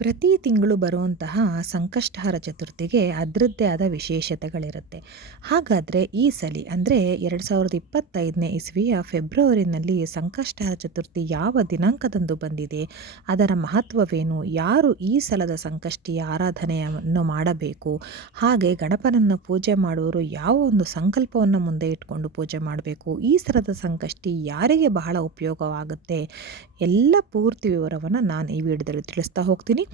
ಪ್ರತಿ ತಿಂಗಳು ಬರುವಂತಹ ಸಂಕಷ್ಟಹರ ಚತುರ್ಥಿಗೆ ಅದರದ್ದೇ ಆದ ವಿಶೇಷತೆಗಳಿರುತ್ತೆ. ಹಾಗಾದರೆ ಈ ಸಲ ಅಂದರೆ ಎರಡು ಸಾವಿರದ ಇಪ್ಪತ್ತೈದನೇ ಇಸ್ವಿಯ ಫೆಬ್ರವರಿನಲ್ಲಿ ಸಂಕಷ್ಟಹರ ಚತುರ್ಥಿ ಯಾವ ದಿನಾಂಕದಂದು ಬಂದಿದೆ, ಅದರ ಮಹತ್ವವೇನು, ಯಾರು ಈ ಸಲದ ಸಂಕಷ್ಟಿಯ ಆರಾಧನೆಯನ್ನು ಮಾಡಬೇಕು, ಹಾಗೆ ಗಣಪನನ್ನು ಪೂಜೆ ಮಾಡುವವರು ಯಾವ ಒಂದು ಸಂಕಲ್ಪವನ್ನು ಮುಂದೆ ಇಟ್ಕೊಂಡು ಪೂಜೆ ಮಾಡಬೇಕು, ಈ ಸಲದ ಸಂಕಷ್ಟಿ ಯಾರಿಗೆ ಬಹಳ ಉಪಯೋಗವಾಗುತ್ತೆ, ಎಲ್ಲ ಪೂರ್ತಿ ವಿವರವನ್ನು ನಾನು ಈ ವಿಡಿಯೋದಲ್ಲಿ ತಿಳಿಸ್ತಾ ಹೋಗ್ತೀನಿ.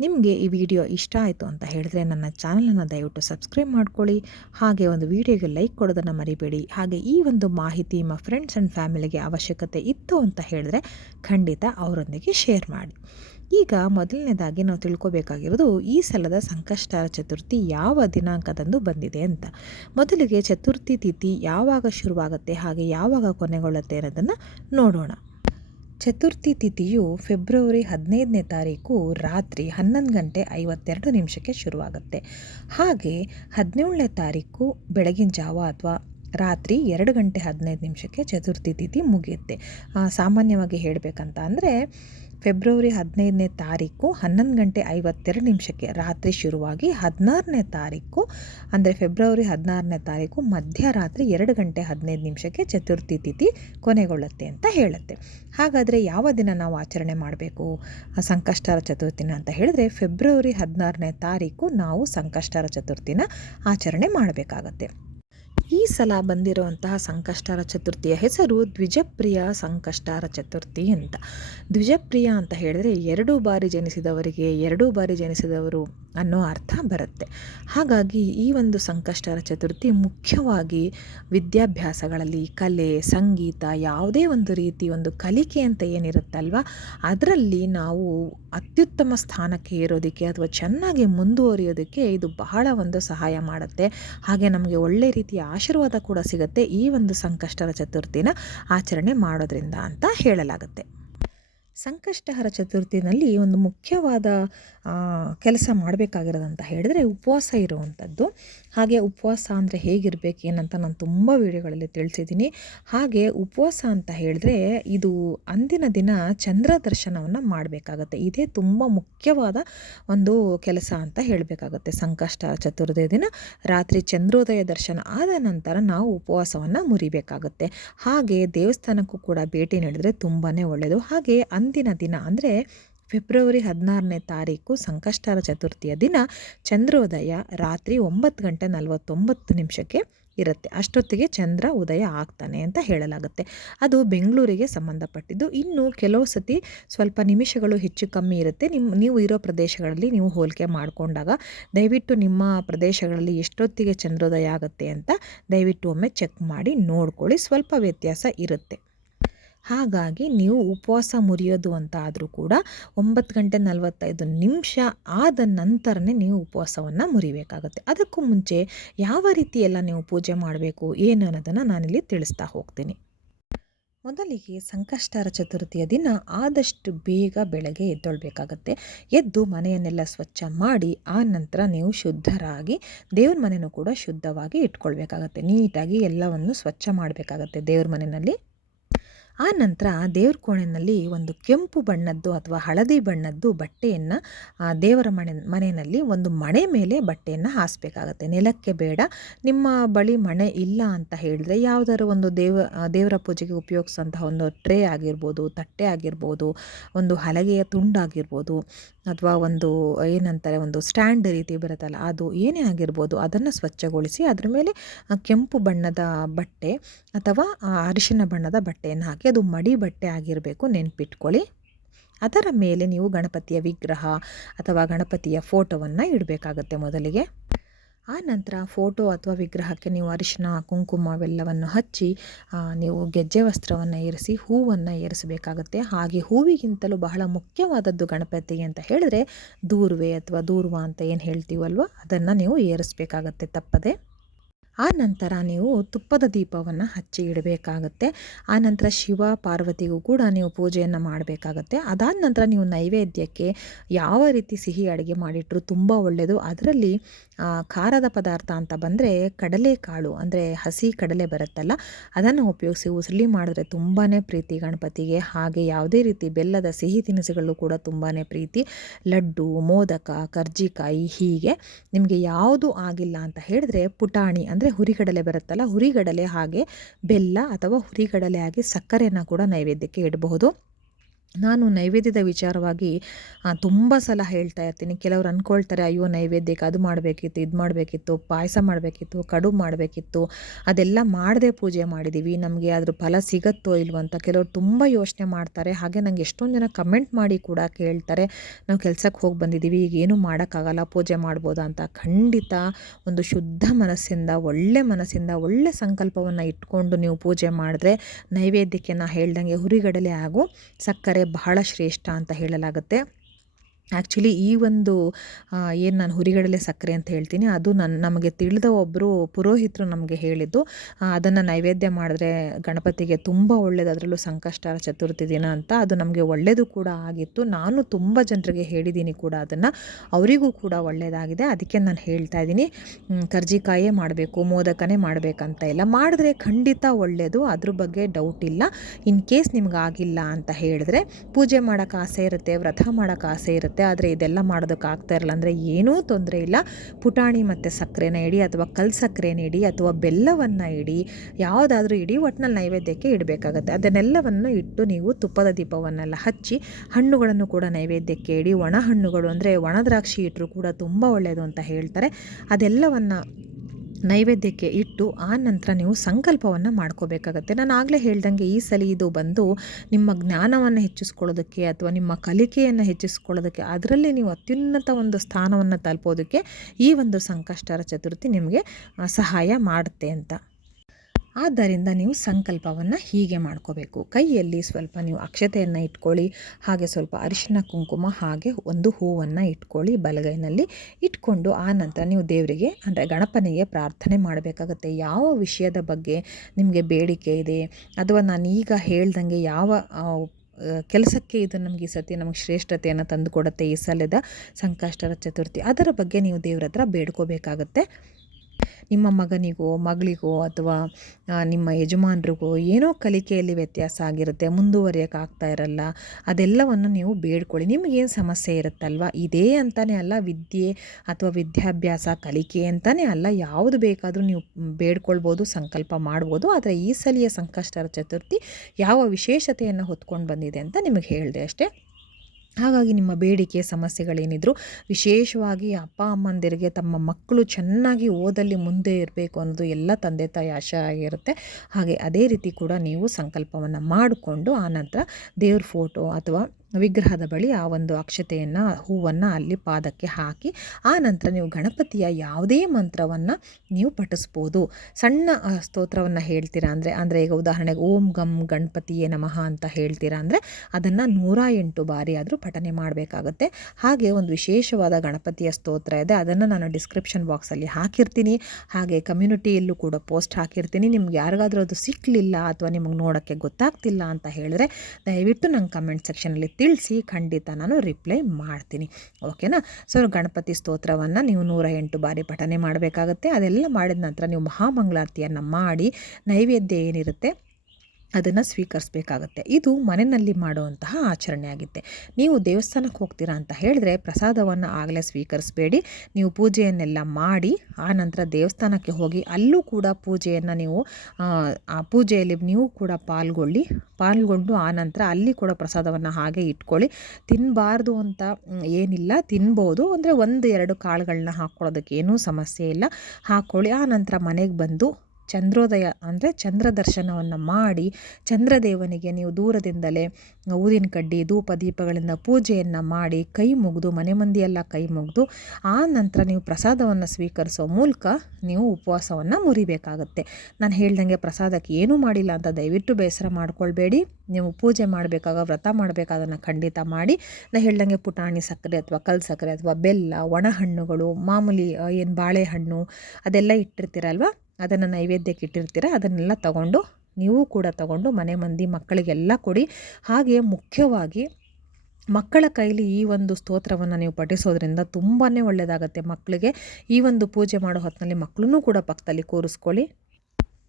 ನಿಮಗೆ ಈ ವಿಡಿಯೋ ಇಷ್ಟ ಆಯಿತು ಅಂತ ಹೇಳಿದ್ರೆ ನನ್ನ ಚಾನಲನ್ನು ದಯವಿಟ್ಟು ಸಬ್ಸ್ಕ್ರೈಬ್ ಮಾಡ್ಕೊಳ್ಳಿ. ಹಾಗೆ ಒಂದು ವಿಡಿಯೋಗೆ ಲೈಕ್ ಕೊಡೋದನ್ನು ಮರಿಬೇಡಿ. ಹಾಗೆ ಈ ಒಂದು ಮಾಹಿತಿ ನಿಮ್ಮ ಫ್ರೆಂಡ್ಸ್ ಆ್ಯಂಡ್ ಫ್ಯಾಮಿಲಿಗೆ ಅವಶ್ಯಕತೆ ಇತ್ತು ಅಂತ ಹೇಳಿದ್ರೆ ಖಂಡಿತ ಅವರೊಂದಿಗೆ ಶೇರ್ ಮಾಡಿ. ಈಗ ಮೊದಲನೇದಾಗಿ ನಾವು ತಿಳ್ಕೊಬೇಕಾಗಿರೋದು ಈ ಸಲದ ಸಂಕಷ್ಟ ಚತುರ್ಥಿ ಯಾವ ದಿನಾಂಕದಂದು ಬಂದಿದೆ ಅಂತ. ಮೊದಲಿಗೆ ಚತುರ್ಥಿ ತಿಥಿ ಯಾವಾಗ ಶುರುವಾಗುತ್ತೆ, ಹಾಗೆ ಯಾವಾಗ ಕೊನೆಗೊಳ್ಳುತ್ತೆ ಅನ್ನೋದನ್ನು ನೋಡೋಣ. ಚತುರ್ಥಿ ತಿಥಿಯು ಫೆಬ್ರವರಿ ಹದಿನೈದನೇ ತಾರೀಕು ರಾತ್ರಿ ಹನ್ನೊಂದು ಗಂಟೆ ಐವತ್ತೆರಡು ನಿಮಿಷಕ್ಕೆ ಶುರುವಾಗುತ್ತೆ. ಹಾಗೆ ಹದಿನೇಳನೇ ತಾರೀಕು ಬೆಳಗಿನ ಜಾವ ಅಥವಾ ರಾತ್ರಿ ಎರಡು ಗಂಟೆ ಹದಿನೈದು ನಿಮಿಷಕ್ಕೆ ಚತುರ್ಥಿ ತಿಥಿ ಮುಗಿಯುತ್ತೆ. ಸಾಮಾನ್ಯವಾಗಿ ಹೇಳಬೇಕಂತ ಅಂದರೆ ಫೆಬ್ರವರಿ ಹದಿನೈದನೇ ತಾರೀಕು ಹನ್ನೊಂದು ಗಂಟೆ ಐವತ್ತೆರಡು ನಿಮಿಷಕ್ಕೆ ರಾತ್ರಿ ಶುರುವಾಗಿ ಹದಿನಾರನೇ ತಾರೀಕು, ಅಂದರೆ ಫೆಬ್ರವರಿ ಹದಿನಾರನೇ ತಾರೀಕು ಮಧ್ಯರಾತ್ರಿ ಎರಡು ಗಂಟೆ ಹದಿನೈದು ನಿಮಿಷಕ್ಕೆ ಚತುರ್ಥಿ ತಿಥಿ ಕೊನೆಗೊಳ್ಳುತ್ತೆ ಅಂತ ಹೇಳುತ್ತೆ. ಹಾಗಾದರೆ ಯಾವ ದಿನ ನಾವು ಆಚರಣೆ ಮಾಡಬೇಕು? ಸಂಕಷ್ಟರ ಚತುರ್ಥಿನ ಅಂತ ಹೇಳಿದ್ರೆ ಫೆಬ್ರವರಿ ಹದಿನಾರನೇ ತಾರೀಕು ನಾವು ಸಂಕಷ್ಟರ ಚತುರ್ಥಿನ ಆಚರಣೆ ಮಾಡಬೇಕಾಗತ್ತೆ. ಈ ಸಲ ಬಂದಿರುವಂತಹ ಸಂಕಷ್ಟರ ಚತುರ್ಥಿಯ ಹೆಸರು ದ್ವಿಜಪ್ರಿಯ ಸಂಕಷ್ಟಾರ ಚತುರ್ಥಿ ಅಂತ. ದ್ವಿಜಪ್ರಿಯ ಅಂತ ಹೇಳಿದರೆ ಎರಡು ಬಾರಿ ಜನಿಸಿದವರಿಗೆ ಎರಡು ಬಾರಿ ಜನಿಸಿದವರು ಅನ್ನೋ ಅರ್ಥ ಬರುತ್ತೆ. ಹಾಗಾಗಿ ಈ ಒಂದು ಸಂಕಷ್ಟರ ಚತುರ್ಥಿ ಮುಖ್ಯವಾಗಿ ವಿದ್ಯಾಭ್ಯಾಸಗಳಲ್ಲಿ ಕಲೆ, ಸಂಗೀತ ಯಾವುದೇ ಒಂದು ರೀತಿ ಒಂದು ಕಲಿಕೆ ಅಂತ ಏನಿರುತ್ತಲ್ವ, ಅದರಲ್ಲಿ ನಾವು ಅತ್ಯುತ್ತಮ ಸ್ಥಾನಕ್ಕೆ ಏರೋದಕ್ಕೆ ಅಥವಾ ಚೆನ್ನಾಗಿ ಮುಂದುವರಿಯೋದಕ್ಕೆ ಇದು ಬಹಳ ಒಂದು ಸಹಾಯ ಮಾಡುತ್ತೆ. ಹಾಗೆ ನಮಗೆ ಒಳ್ಳೆ ರೀತಿಯ ಆಶೀರ್ವಾದ ಕೂಡ ಸಿಗುತ್ತೆ ಈ ಒಂದು ಸಂಕಷ್ಟರ ಚತುರ್ಥಿನ ಆಚರಣೆ ಮಾಡೋದ್ರಿಂದ ಅಂತ ಹೇಳಲಾಗುತ್ತೆ. ಸಂಕಷ್ಟಹರ ಚತುರ್ಥಿನಲ್ಲಿ ಒಂದು ಮುಖ್ಯವಾದ ಕೆಲಸ ಮಾಡಬೇಕಾಗಿರೋದಂತ ಹೇಳಿದ್ರೆ ಉಪವಾಸ ಇರುವಂಥದ್ದು ಹಾಗೆ ಉಪವಾಸ ಅಂದರೆ ಹೇಗಿರಬೇಕು, ಏನಂತ ನಾನು ತುಂಬ ವಿಡಿಯೋಗಳಲ್ಲಿ ತಿಳಿಸಿದ್ದೀನಿ. ಹಾಗೆ ಉಪವಾಸ ಅಂತ ಹೇಳಿದ್ರೆ ಇದು ಅಂದಿನ ದಿನ ಚಂದ್ರ ದರ್ಶನವನ್ನು ಮಾಡಬೇಕಾಗತ್ತೆ. ಇದೇ ತುಂಬ ಮುಖ್ಯವಾದ ಒಂದು ಕೆಲಸ ಅಂತ ಹೇಳಬೇಕಾಗತ್ತೆ ಸಂಕಷ್ಟ ಚತುರ್ಥಿ ದಿನ. ರಾತ್ರಿ ಚಂದ್ರೋದಯ ದರ್ಶನ ಆದ ನಂತರ ನಾವು ಉಪವಾಸವನ್ನು ಮುರಿಬೇಕಾಗುತ್ತೆ. ಹಾಗೆ ದೇವಸ್ಥಾನಕ್ಕೂ ಕೂಡ ಭೇಟಿ ನೀಡಿದರೆ ತುಂಬಾ ಒಳ್ಳೆಯದು ಹಾಗೆ ಅಂದಿನ ದಿನ, ಅಂದರೆ ಫೆಬ್ರವರಿ ಹದಿನಾರನೇ ತಾರೀಕು, ಸಂಕಷ್ಟರ ಚತುರ್ಥಿಯ ದಿನ, ಚಂದ್ರೋದಯ ರಾತ್ರಿ ಒಂಬತ್ತು ಗಂಟೆ ನಲವತ್ತೊಂಬತ್ತು ನಿಮಿಷಕ್ಕೆ ಇರುತ್ತೆ. ಅಷ್ಟೊತ್ತಿಗೆ ಚಂದ್ರ ಉದಯ ಆಗ್ತಾನೆ ಅಂತ ಹೇಳಲಾಗುತ್ತೆ. ಅದು ಬೆಂಗಳೂರಿಗೆ ಸಂಬಂಧಪಟ್ಟಿದ್ದು. ಇನ್ನು ಕೆಲವು ಸತಿ ಸ್ವಲ್ಪ ನಿಮಿಷಗಳು ಹೆಚ್ಚು ಕಮ್ಮಿ ಇರುತ್ತೆ. ನಿಮ್ಮ ನೀವು ಇರೋ ಪ್ರದೇಶಗಳಲ್ಲಿ ನೀವು ಹೋಲಿಕೆ ಮಾಡಿಕೊಂಡಾಗ ದಯವಿಟ್ಟು ನಿಮ್ಮ ಪ್ರದೇಶಗಳಲ್ಲಿ ಎಷ್ಟೊತ್ತಿಗೆ ಚಂದ್ರೋದಯ ಆಗುತ್ತೆ ಅಂತ ದಯವಿಟ್ಟು ಒಮ್ಮೆ ಚೆಕ್ ಮಾಡಿ ನೋಡ್ಕೊಳ್ಳಿ. ಸ್ವಲ್ಪ ವ್ಯತ್ಯಾಸ ಇರುತ್ತೆ. ಹಾಗಾಗಿ ನೀವು ಉಪವಾಸ ಮುರಿಯೋದು ಅಂತ ಆದರೂ ಕೂಡ ಒಂಬತ್ತು ಗಂಟೆ ನಲವತ್ತೈದು ನಿಮಿಷ ಆದ ನಂತರನೇ ನೀವು ಉಪವಾಸವನ್ನು ಮುರಿಬೇಕಾಗುತ್ತೆ. ಅದಕ್ಕೂ ಮುಂಚೆ ಯಾವ ರೀತಿ ಎಲ್ಲ ನೀವು ಪೂಜೆ ಮಾಡಬೇಕು, ಏನು ಅನ್ನೋದನ್ನು ನಾನಿಲ್ಲಿ ತಿಳಿಸ್ತಾ ಹೋಗ್ತೀನಿ. ಮೊದಲಿಗೆ ಸಂಕಷ್ಟರ ಚತುರ್ಥಿಯ ದಿನ ಆದಷ್ಟು ಬೇಗ ಬೆಳಗ್ಗೆ ಎದ್ದೊಳ್ಬೇಕಾಗತ್ತೆ. ಎದ್ದು ಮನೆಯನ್ನೆಲ್ಲ ಸ್ವಚ್ಛ ಮಾಡಿ, ಆ ನಂತರ ನೀವು ಶುದ್ಧರಾಗಿ, ದೇವ್ರ ಮನೆಯೂ ಕೂಡ ಶುದ್ಧವಾಗಿ ಇಟ್ಕೊಳ್ಬೇಕಾಗತ್ತೆ. ನೀಟಾಗಿ ಎಲ್ಲವನ್ನು ಸ್ವಚ್ಛ ಮಾಡಬೇಕಾಗತ್ತೆ ದೇವ್ರ ಮನೆಯಲ್ಲಿ. ಆ ನಂತರ ದೇವ್ರ ಕೋಣೆಯಲ್ಲಿ ಒಂದು ಕೆಂಪು ಬಣ್ಣದ್ದು ಅಥವಾ ಹಳದಿ ಬಣ್ಣದ್ದು ಬಟ್ಟೆಯನ್ನು ದೇವರ ಮನೆ, ಮನೆಯಲ್ಲಿ ಒಂದು ಮಣೆ ಮೇಲೆ ಬಟ್ಟೆಯನ್ನು ಹಾಸಬೇಕಾಗತ್ತೆ. ನೆಲಕ್ಕೆ ಬೇಡ, ನಿಮ್ಮ ಬಳಿ ಮಣೆ ಇಲ್ಲ ಅಂತ ಹೇಳಿದ್ರೆ ಯಾವುದಾದ್ರು ಒಂದು ದೇವ ದೇವರ ಪೂಜೆಗೆ ಉಪಯೋಗಿಸೋಂತಹ ಒಂದು ಟ್ರೇ ಆಗಿರ್ಬೋದು, ತಟ್ಟೆ ಆಗಿರ್ಬೋದು, ಒಂದು ಹಲಗೆಯ ತುಂಡಾಗಿರ್ಬೋದು ಅಥವಾ ಒಂದು ಏನಂತಾರೆ, ಒಂದು ಸ್ಟ್ಯಾಂಡ್ ರೀತಿ ಬರುತ್ತಲ್ಲ, ಅದು ಏನೇ ಆಗಿರ್ಬೋದು, ಅದನ್ನು ಸ್ವಚ್ಛಗೊಳಿಸಿ ಅದರ ಮೇಲೆ ಕೆಂಪು ಬಣ್ಣದ ಬಟ್ಟೆ ಅಥವಾ ಅರಿಶಿನ ಬಣ್ಣದ ಬಟ್ಟೆಯನ್ನು ಹಾಕಿ ಅದು ಮಡಿ ಬಟ್ಟೆ ಆಗಿರಬೇಕು, ನೆನ್ಪಿಟ್ಕೊಳ್ಳಿ. ಅದರ ಮೇಲೆ ನೀವು ಗಣಪತಿಯ ವಿಗ್ರಹ ಅಥವಾ ಗಣಪತಿಯ ಫೋಟೋವನ್ನು ಇಡಬೇಕಾಗತ್ತೆ ಮೊದಲಿಗೆ. ಆ ನಂತರ ಫೋಟೋ ಅಥವಾ ವಿಗ್ರಹಕ್ಕೆ ನೀವು ಅರಿಶಿನ ಕುಂಕುಮವೆಲ್ಲವನ್ನು ಹಚ್ಚಿ ನೀವು ಗೆಜ್ಜೆ ವಸ್ತ್ರವನ್ನು ಏರಿಸಿ, ಹೂವನ್ನು ಏರಿಸಬೇಕಾಗುತ್ತೆ. ಹಾಗೆ ಹೂವಿಗಿಂತಲೂ ಬಹಳ ಮುಖ್ಯವಾದದ್ದು ಗಣಪತಿ ಅಂತ ಹೇಳಿದ್ರೆ ದೂರ್ವೆ ಅಥವಾ ದೂರ್ವ ಅಂತ ಏನು ಹೇಳ್ತೀವಲ್ವ? ಅದನ್ನು ನೀವು ಏರಿಸಬೇಕಾಗತ್ತೆ ತಪ್ಪದೆ. ಆ ನಂತರ ನೀವು ತುಪ್ಪದ ದೀಪವನ್ನು ಹಚ್ಚಿ ಇಡಬೇಕಾಗತ್ತೆ. ಆ ನಂತರ ಶಿವ ಪಾರ್ವತಿಗೂ ಕೂಡ ನೀವು ಪೂಜೆಯನ್ನು ಮಾಡಬೇಕಾಗತ್ತೆ. ಅದಾದ ನಂತರ ನೀವು ನೈವೇದ್ಯಕ್ಕೆ ಯಾವ ರೀತಿ ಸಿಹಿ ಅಡುಗೆ ಮಾಡಿಟ್ರು ತುಂಬ ಒಳ್ಳೆಯದು ಅದರಲ್ಲಿ ಖಾರದ ಪದಾರ್ಥ ಅಂತ ಬಂದರೆ ಕಡಲೆಕಾಳು, ಅಂದರೆ ಹಸಿ ಕಡಲೆ ಬರುತ್ತಲ್ಲ, ಅದನ್ನು ಉಪಯೋಗಿಸಿ ಉಸಲಿ ಮಾಡಿದ್ರೆ ತುಂಬಾ ಪ್ರೀತಿ ಗಣಪತಿಗೆ. ಹಾಗೆ ಯಾವುದೇ ರೀತಿ ಬೆಲ್ಲದ ಸಿಹಿ ತಿನಿಸುಗಳು ಕೂಡ ತುಂಬಾ ಪ್ರೀತಿ. ಲಡ್ಡು, ಮೋದಕ, ಕರ್ಜಿಕಾಯಿ ಹೀಗೆ ನಿಮಗೆ ಯಾವುದು ಆಗಿಲ್ಲ ಅಂತ ಹೇಳಿದ್ರೆ ಪುಟಾಣಿ ಅಂದರೆ ಹುರಿಗಡಲೆ ಬರುತ್ತಲ್ಲ ಹುರಿಗಡಲೆ ಹಾಗೆ ಬೆಲ್ಲ ಅಥವಾ ಹುರಿಗಡಲೆ ಹಾಗೆ ಸಕ್ಕರೆಯನ್ನು ಕೂಡ ನೈವೇದ್ಯಕ್ಕೆ ಇಡಬಹುದು. ನಾನು ನೈವೇದ್ಯದ ವಿಚಾರವಾಗಿ ತುಂಬ ಸಲ ಹೇಳ್ತಾ ಇರ್ತೀನಿ. ಕೆಲವ್ರು ಅಂದ್ಕೊಳ್ತಾರೆ ಅಯ್ಯೋ, ನೈವೇದ್ಯಕ್ಕೆ ಅದು ಮಾಡಬೇಕಿತ್ತು, ಇದು ಮಾಡಬೇಕಿತ್ತು, ಪಾಯಸ ಮಾಡಬೇಕಿತ್ತು, ಕಡುಬು ಮಾಡಬೇಕಿತ್ತು, ಅದೆಲ್ಲ ಮಾಡದೆ ಪೂಜೆ ಮಾಡಿದ್ದೀವಿ ನಮಗೆ ಅದ್ರ ಫಲ ಸಿಗತ್ತೋ ಇಲ್ವೋ ಅಂತ ಕೆಲವರು ತುಂಬ ಯೋಚನೆ ಮಾಡ್ತಾರೆ. ಹಾಗೆ ನಂಗೆ ಎಷ್ಟೊಂದು ಜನ ಕಮೆಂಟ್ ಮಾಡಿ ಕೂಡ ಕೇಳ್ತಾರೆ, ನಾವು ಕೆಲಸಕ್ಕೆ ಹೋಗಿ ಬಂದಿದ್ದೀವಿ ಈಗ ಏನೂ ಮಾಡೋಕ್ಕಾಗಲ್ಲ, ಪೂಜೆ ಮಾಡ್ಬೋದಾ ಅಂತ. ಖಂಡಿತ ಒಂದು ಶುದ್ಧ ಮನಸ್ಸಿಂದ, ಒಳ್ಳೆ ಮನಸ್ಸಿಂದ, ಒಳ್ಳೆ ಸಂಕಲ್ಪವನ್ನು ಇಟ್ಕೊಂಡು ನೀವು ಪೂಜೆ ಮಾಡಿದ್ರೆ ನೈವೇದ್ಯಕ್ಕೆ ನಾ ಹೇಳ್ದಂಗೆ ಹುರಿಗಡಲೆ ಹಾಗೂ ಸಕ್ಕರೆ ಬಹಳ ಶ್ರೇಷ್ಠ ಅಂತ ಹೇಳಲಾಗುತ್ತೆ. ಆ್ಯಕ್ಚುಲಿ ಈ ಒಂದು ಏನು ನಾನು ಹುರಿಗಡಲೆ ಸಕ್ಕರೆ ಅಂತ ಹೇಳ್ತೀನಿ, ಅದು ನನ್ನ ನಮಗೆ ತಿಳಿದ ಒಬ್ಬರು ಪುರೋಹಿತರು ನಮಗೆ ಹೇಳಿದ್ದು ಅದನ್ನು ನೈವೇದ್ಯ ಮಾಡಿದ್ರೆ ಗಣಪತಿಗೆ ತುಂಬ ಒಳ್ಳೆಯದು ಅದರಲ್ಲೂ ಸಂಕಷ್ಟ ಚತುರ್ಥಿ ದಿನ ಅಂತ, ಅದು ನಮಗೆ ಒಳ್ಳೆಯದು ಕೂಡ ಆಗಿತ್ತು. ನಾನು ತುಂಬ ಜನರಿಗೆ ಹೇಳಿದ್ದೀನಿ ಕೂಡ ಅದನ್ನು, ಅವರಿಗೂ ಕೂಡ ಒಳ್ಳೆಯದಾಗಿದೆ ಅದಕ್ಕೆ ನಾನು ಹೇಳ್ತಾ ಇದ್ದೀನಿ ಕರ್ಜಿಕಾಯೇ ಮಾಡಬೇಕು, ಮೋದಕನೇ ಮಾಡಬೇಕಂತ ಇಲ್ಲ. ಮಾಡಿದ್ರೆ ಖಂಡಿತ ಒಳ್ಳೆಯದು ಅದ್ರ ಬಗ್ಗೆ ಡೌಟ್ ಇಲ್ಲ. ಇನ್ ಕೇಸ್ ನಿಮ್ಗೆ ಆಗಿಲ್ಲ ಅಂತ ಹೇಳಿದ್ರೆ, ಪೂಜೆ ಮಾಡೋಕ್ಕೆ ಆಸೆ ಇರುತ್ತೆ, ವ್ರತ ಮಾಡೋಕ್ಕೆ ಆಸೆ ಇರುತ್ತೆ ಆದರೆ ಇದೆಲ್ಲ ಮಾಡೋದಕ್ಕೆ ಆಗ್ತಾ ಇರಲ್ಲ. ಅಂದರೆ ಏನೂ ತೊಂದರೆ ಇಲ್ಲ. ಪುಟಾಣಿ ಮತ್ತು ಸಕ್ಕರೆನ ಇಡಿ ಅಥವಾ ಕಲ್ ಸಕ್ಕರೆನ ಇಡಿ ಅಥವಾ ಬೆಲ್ಲವನ್ನು ಇಡಿ, ಯಾವುದಾದ್ರೂ ಇಡಿ ಒಟ್ಟಿನಲ್ಲಿ ನೈವೇದ್ಯಕ್ಕೆ ಇಡಬೇಕಾಗತ್ತೆ. ಅದನ್ನೆಲ್ಲವನ್ನು ಇಟ್ಟು ನೀವು ತುಪ್ಪದ ದೀಪವನ್ನೆಲ್ಲ ಹಚ್ಚಿ, ಹಣ್ಣುಗಳನ್ನು ಕೂಡ ನೈವೇದ್ಯಕ್ಕೆ ಇಡಿ. ಒಣ ಹಣ್ಣುಗಳು ಅಂದರೆ ಒಣ ದ್ರಾಕ್ಷಿ ಇಟ್ಟರು ಕೂಡ ತುಂಬ ಒಳ್ಳೆಯದು ಅಂತ ಹೇಳ್ತಾರೆ. ಅದೆಲ್ಲವನ್ನು ನೈವೇದ್ಯಕ್ಕೆ ಇಟ್ಟು ಆ ನಂತರ ನೀವು ಸಂಕಲ್ಪವನ್ನು ಮಾಡ್ಕೋಬೇಕಾಗತ್ತೆ. ನಾನು ಆಗಲೇ ಹೇಳ್ದಂಗೆ ಈ ಸಲ ಇದು ಬಂದು ನಿಮ್ಮ ಜ್ಞಾನವನ್ನು ಹೆಚ್ಚಿಸ್ಕೊಳ್ಳೋದಕ್ಕೆ ಅಥವಾ ನಿಮ್ಮ ಕಲಿಕೆಯನ್ನು ಹೆಚ್ಚಿಸ್ಕೊಳ್ಳೋದಕ್ಕೆ ಅದರಲ್ಲಿ ನೀವು ಅತ್ಯುನ್ನತ ಒಂದು ಸ್ಥಾನವನ್ನು ತಲುಪೋದಕ್ಕೆ ಈ ಒಂದು ಸಂಕಷ್ಟರ ಚತುರ್ಥಿ ನಿಮಗೆ ಸಹಾಯ ಮಾಡುತ್ತೆ ಅಂತ. ಆದ್ದರಿಂದ ನೀವು ಸಂಕಲ್ಪವನ್ನು ಹೀಗೆ ಮಾಡ್ಕೋಬೇಕು. ಕೈಯಲ್ಲಿ ಸ್ವಲ್ಪ ನೀವು ಅಕ್ಷತೆಯನ್ನು ಇಟ್ಕೊಳ್ಳಿ, ಹಾಗೆ ಸ್ವಲ್ಪ ಅರಿಶಿನ ಕುಂಕುಮ, ಹಾಗೆ ಒಂದು ಹೂವನ್ನು ಇಟ್ಕೊಳ್ಳಿ, ಬಲಗೈನಲ್ಲಿ ಇಟ್ಕೊಂಡು ಆ ನಂತರ ನೀವು ದೇವರಿಗೆ, ಅಂದರೆ ಗಣಪನಿಗೆ ಪ್ರಾರ್ಥನೆ ಮಾಡಬೇಕಾಗತ್ತೆ. ಯಾವ ವಿಷಯದ ಬಗ್ಗೆ ನಿಮಗೆ ಬೇಡಿಕೆ ಇದೆ, ಅಥವಾ ನಾನು ಈಗ ಹೇಳ್ದಂಗೆ ಯಾವ ಕೆಲಸಕ್ಕೆ ಇದು ನಮಗೆ ಈ ಸತಿ ನಮಗೆ ಶ್ರೇಷ್ಠತೆಯನ್ನು ತಂದುಕೊಡುತ್ತೆ ಈ ಸಲದ ಸಂಕಷ್ಟರ ಚತುರ್ಥಿ, ಅದರ ಬಗ್ಗೆ ನೀವು ದೇವರ ಹತ್ರ ಬೇಡ್ಕೋಬೇಕಾಗತ್ತೆ. ನಿಮ್ಮ ಮಗನಿಗೋ, ಮಗಳಿಗೋ ಅಥವಾ ನಿಮ್ಮ ಯಜಮಾನ್ರಿಗೋ ಏನೋ ಕಲಿಕೆಯಲ್ಲಿ ವ್ಯತ್ಯಾಸ ಆಗಿರುತ್ತೆ ಮುಂದುವರಿಯೋಕೆ ಆಗ್ತಾ ಇರಲ್ಲ, ಅದೆಲ್ಲವನ್ನು ನೀವು ಬೇಡ್ಕೊಳ್ಳಿ. ನಿಮಗೇನು ಸಮಸ್ಯೆ ಇರುತ್ತಲ್ವ? ಇದೇ ಅಂತಲೇ ಅಲ್ಲ ವಿದ್ಯೆ ಅಥವಾ ವಿದ್ಯಾಭ್ಯಾಸ, ಕಲಿಕೆ ಅಂತಲೇ ಅಲ್ಲ, ಯಾವುದು ಬೇಕಾದರೂ ನೀವು ಬೇಡ್ಕೊಳ್ಬೋದು, ಸಂಕಲ್ಪ ಮಾಡ್ಬೋದು. ಆದರೆ ಈ ಸಲಿಯ ಸಂಕಷ್ಟರ ಚತುರ್ಥಿ ಯಾವ ವಿಶೇಷತೆಯನ್ನು ಹೊತ್ಕೊಂಡು ಬಂದಿದೆ ಅಂತ ನಿಮಗೆ ಹೇಳಿದೆ ಅಷ್ಟೇ. ಹಾಗಾಗಿ ನಿಮ್ಮ ಬೇಡಿಕೆ ಸಮಸ್ಯೆಗಳೇನಿದ್ರು ವಿಶೇಷವಾಗಿ ಅಪ್ಪ ಅಮ್ಮಂದಿರಿಗೆ ತಮ್ಮ ಮಕ್ಕಳು ಚೆನ್ನಾಗಿ ಓದಲ್ಲಿ ಮುಂದೆ ಇರಬೇಕು ಅನ್ನೋದು ಎಲ್ಲ ತಂದೆ ತಾಯಿ ಆಶೆ ಆಗಿರುತ್ತೆ. ಹಾಗೆ ಅದೇ ರೀತಿ ಕೂಡ ನೀವು ಸಂಕಲ್ಪವನ್ನು ಮಾಡಿಕೊಂಡು ಆನಂತರ ದೇವ್ರ ಫೋಟೋ ಅಥವಾ ವಿಗ್ರಹದ ಬಳಿ ಆ ಒಂದು ಅಕ್ಷತೆಯನ್ನು, ಹೂವನ್ನು ಅಲ್ಲಿ ಪಾದಕ್ಕೆ ಹಾಕಿ, ಆ ನಂತರ ನೀವು ಗಣಪತಿಯ ಯಾವುದೇ ಮಂತ್ರವನ್ನು ನೀವು ಪಠಿಸ್ಬೋದು. ಸಣ್ಣ ಸ್ತೋತ್ರವನ್ನು ಹೇಳ್ತೀರಾ ಅಂದರೆ ಅಂದರೆ ಈಗ ಉದಾಹರಣೆಗೆ ಓಂ ಗಮ್ ಗಣಪತಿಯೇ ನಮಃ ಅಂತ ಹೇಳ್ತೀರಾ ಅಂದರೆ, ಅದನ್ನು ನೂರ ಎಂಟು ಬಾರಿ ಆದರೂ ಪಠನೆ ಮಾಡಬೇಕಾಗತ್ತೆ. ಹಾಗೆ ಒಂದು ವಿಶೇಷವಾದ ಗಣಪತಿಯ ಸ್ತೋತ್ರ ಇದೆ, ಅದನ್ನು ನಾನು ಡಿಸ್ಕ್ರಿಪ್ಷನ್ ಬಾಕ್ಸಲ್ಲಿ ಹಾಕಿರ್ತೀನಿ. ಹಾಗೆ ಕಮ್ಯುನಿಟಿಯಲ್ಲೂ ಕೂಡ ಪೋಸ್ಟ್ ಹಾಕಿರ್ತೀನಿ. ನಿಮ್ಗೆ ಯಾರಿಗಾದರೂ ಅದು ಸಿಕ್ಕಲಿಲ್ಲ ಅಥವಾ ನಿಮಗೆ ನೋಡೋಕ್ಕೆ ಗೊತ್ತಾಗ್ತಿಲ್ಲ ಅಂತ ಹೇಳಿದ್ರೆ, ದಯವಿಟ್ಟು ನಂಗೆ ಕಮೆಂಟ್ ಸೆಕ್ಷನಲ್ಲಿ ತಿಳಿಸಿ ಖಂಡಿತ ನಾನು ರಿಪ್ಲೈ ಮಾಡ್ತೀನಿ. ಓಕೆನಾ ಸೊ ಗಣಪತಿ ಸ್ತೋತ್ರವನ್ನು ನೀವು ನೂರ ಎಂಟು ಬಾರಿ ಪಠನೆ ಮಾಡಬೇಕಾಗತ್ತೆ. ಅದೆಲ್ಲ ಮಾಡಿದ ನಂತರ ನೀವು ಮಹಾಮಂಗಳಾರತಿಯನ್ನು ಮಾಡಿ ನೈವೇದ್ಯ ಏನಿರುತ್ತೆ? ಅದನ್ನು ಸ್ವೀಕರಿಸಬೇಕಾಗತ್ತೆ. ಇದು ಮನೆಯಲ್ಲಿ ಮಾಡುವಂತಹ ಆಚರಣೆ ಆಗುತ್ತೆ. ನೀವು ದೇವಸ್ಥಾನಕ್ಕೆ ಹೋಗ್ತೀರಾ ಅಂತ ಹೇಳಿದ್ರೆ ಪ್ರಸಾದವನ್ನು ಆಗಲೇ ಸ್ವೀಕರಿಸಬೇಡಿ. ನೀವು ಪೂಜೆಯನ್ನೆಲ್ಲ ಮಾಡಿ, ಆ ನಂತರ ದೇವಸ್ಥಾನಕ್ಕೆ ಹೋಗಿ ಅಲ್ಲೂ ಕೂಡ ಪೂಜೆಯನ್ನು ನೀವು, ಆ ಪೂಜೆಯಲ್ಲಿ ನೀವು ಕೂಡ ಪಾಲ್ಗೊಳ್ಳಿ. ಪಾಲ್ಗೊಂಡು ಆ ನಂತರ ಅಲ್ಲಿ ಕೂಡ ಪ್ರಸಾದವನ್ನು ಹಾಗೆ ಇಟ್ಕೊಳ್ಳಿ. ತಿನ್ನಬಾರ್ದು ಅಂತ ಏನಿಲ್ಲ. ತಿನ್ಬೋದು. ಅಂದರೆ ಒಂದು ಎರಡು ಕಾಳುಗಳನ್ನ ಹಾಕ್ಕೊಳ್ಳೋದಕ್ಕೆ ಏನೂ ಸಮಸ್ಯೆ ಇಲ್ಲ. ಹಾಕ್ಕೊಳ್ಳಿ. ಆ ನಂತರ ಮನೆಗೆ ಬಂದು ಚಂದ್ರೋದಯ ಅಂದರೆ ಚಂದ್ರ ದರ್ಶನವನ್ನು ಮಾಡಿ ಚಂದ್ರದೇವನಿಗೆ ನೀವು ದೂರದಿಂದಲೇ ಊದಿನ ಕಡ್ಡಿ, ಧೂಪ, ದೀಪಗಳಿಂದ ಪೂಜೆಯನ್ನು ಮಾಡಿ ಕೈ ಮುಗಿದು, ಮನೆ ಮಂದಿಯೆಲ್ಲ ಕೈ ಮುಗಿದು, ಆ ನಂತರ ನೀವು ಪ್ರಸಾದವನ್ನು ಸ್ವೀಕರಿಸೋ ಮೂಲಕ ನೀವು ಉಪವಾಸವನ್ನು ಮುರಿಬೇಕಾಗತ್ತೆ. ನಾನು ಹೇಳ್ದಂಗೆ ಪ್ರಸಾದಕ್ಕೆ ಏನೂ ಮಾಡಿಲ್ಲ ಅಂತ ದಯವಿಟ್ಟು ಬೇಸರ ಮಾಡಿಕೊಳ್ಬೇಡಿ. ನೀವು ಪೂಜೆ ಮಾಡಬೇಕಾಗ ವ್ರತ ಮಾಡಬೇಕಾದನ್ನು ಖಂಡಿತ ಮಾಡಿ. ನಾನು ಹೇಳ್ದಂಗೆ ಪುಟಾಣಿ ಸಕ್ಕರೆ ಅಥವಾ ಕಲ್ ಸಕ್ಕರೆ ಅಥವಾ ಬೆಲ್ಲ ಒಣ ಹಣ್ಣುಗಳು ಮಾಮೂಲಿ ಏನು ಬಾಳೆಹಣ್ಣು ಅದೆಲ್ಲ ಇಟ್ಟಿರ್ತೀರಲ್ವ? ಅದನ್ನು ನೈವೇದ್ಯಕ್ಕೆ ಇಟ್ಟಿರ್ತೀರ, ಅದನ್ನೆಲ್ಲ ತಗೊಂಡು ನೀವು ಕೂಡ ತಗೊಂಡು ಮನೆ ಮಂದಿ ಮಕ್ಕಳಿಗೆಲ್ಲ ಕೊಡಿ. ಹಾಗೆ ಮುಖ್ಯವಾಗಿ ಮಕ್ಕಳ ಕೈಲಿ ಈ ಒಂದು ಸ್ತೋತ್ರವನ್ನು ನೀವು ಪಠಿಸೋದ್ರಿಂದ ತುಂಬಾ ಒಳ್ಳೆಯದಾಗತ್ತೆ ಮಕ್ಕಳಿಗೆ. ಈ ಒಂದು ಪೂಜೆ ಮಾಡೋ ಹೊತ್ತಿನಲ್ಲಿ ಮಕ್ಕಳನ್ನೂ ಕೂಡ ಪಕ್ಕದಲ್ಲಿ ಕೂರಿಸ್ಕೊಳ್ಳಿ.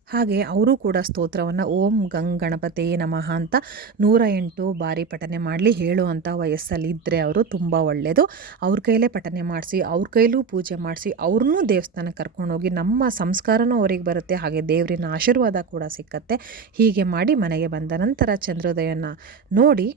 ಹಾಗೆ ಅವರು ಕೂಡ ಸ್ತೋತ್ರವನ್ನು ಓಂ ಗಂಗ್ ಗಣಪತಿ ನಮಃ ಅಂತ ನೂರ ಎಂಟು ಬಾರಿ ಪಠನೆ ಮಾಡಲಿ ಹೇಳುವಂಥ ವಯಸ್ಸಲ್ಲಿ ಇದ್ದರೆ ಅವರು ತುಂಬ ಒಳ್ಳೆಯದು ಅವ್ರ ಕೈಲೇ ಪಠನೆ ಮಾಡಿಸಿ, ಅವ್ರ ಕೈಲೂ ಪೂಜೆ ಮಾಡಿಸಿ ಅವ್ರನ್ನೂ ದೇವಸ್ಥಾನಕ್ಕೆ ಕರ್ಕೊಂಡೋಗಿ ನಮ್ಮ ಸಂಸ್ಕಾರನೂ ಅವ್ರಿಗೆ ಬರುತ್ತೆ, ಹಾಗೆ ದೇವರಿನ ಆಶೀರ್ವಾದ ಕೂಡ ಸಿಕ್ಕತ್ತೆ. ಹೀಗೆ ಮಾಡಿ ಮನೆಗೆ ಬಂದ ನಂತರ ಚಂದ್ರೋದಯನ ನೋಡಿ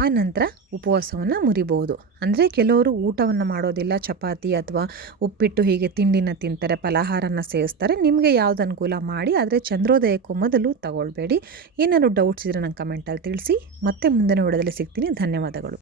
ಆ ನಂತರ ಉಪವಾಸವನ್ನು ಮುರಿಬಹುದು. ಅಂದರೆ ಕೆಲವರು ಊಟವನ್ನು ಮಾಡೋದಿಲ್ಲ, ಚಪಾತಿ ಅಥವಾ ಉಪ್ಪಿಟ್ಟು ಹೀಗೆ ತಿಂಡಿನ ತಿಂತಾರೆ, ಫಲಾಹಾರನ ಸೇವಿಸ್ತಾರೆ, ನಿಮಗೆ ಯಾವ್ದು ಅನುಕೂಲ ಮಾಡಿ ಆದರೆ ಚಂದ್ರೋದಯಕ್ಕೂ ಮೊದಲು ತಗೊಳ್ಬೇಡಿ. ಏನಾದರೂ ಡೌಟ್ಸ್ ಇದ್ದರೆ ನಂಗೆ ಕಮೆಂಟಲ್ಲಿ ತಿಳಿಸಿ. ಮತ್ತೆ ಮುಂದಿನ ವಿಡಿಯೋದಲ್ಲಿ ಸಿಗ್ತೀನಿ. ಧನ್ಯವಾದಗಳು.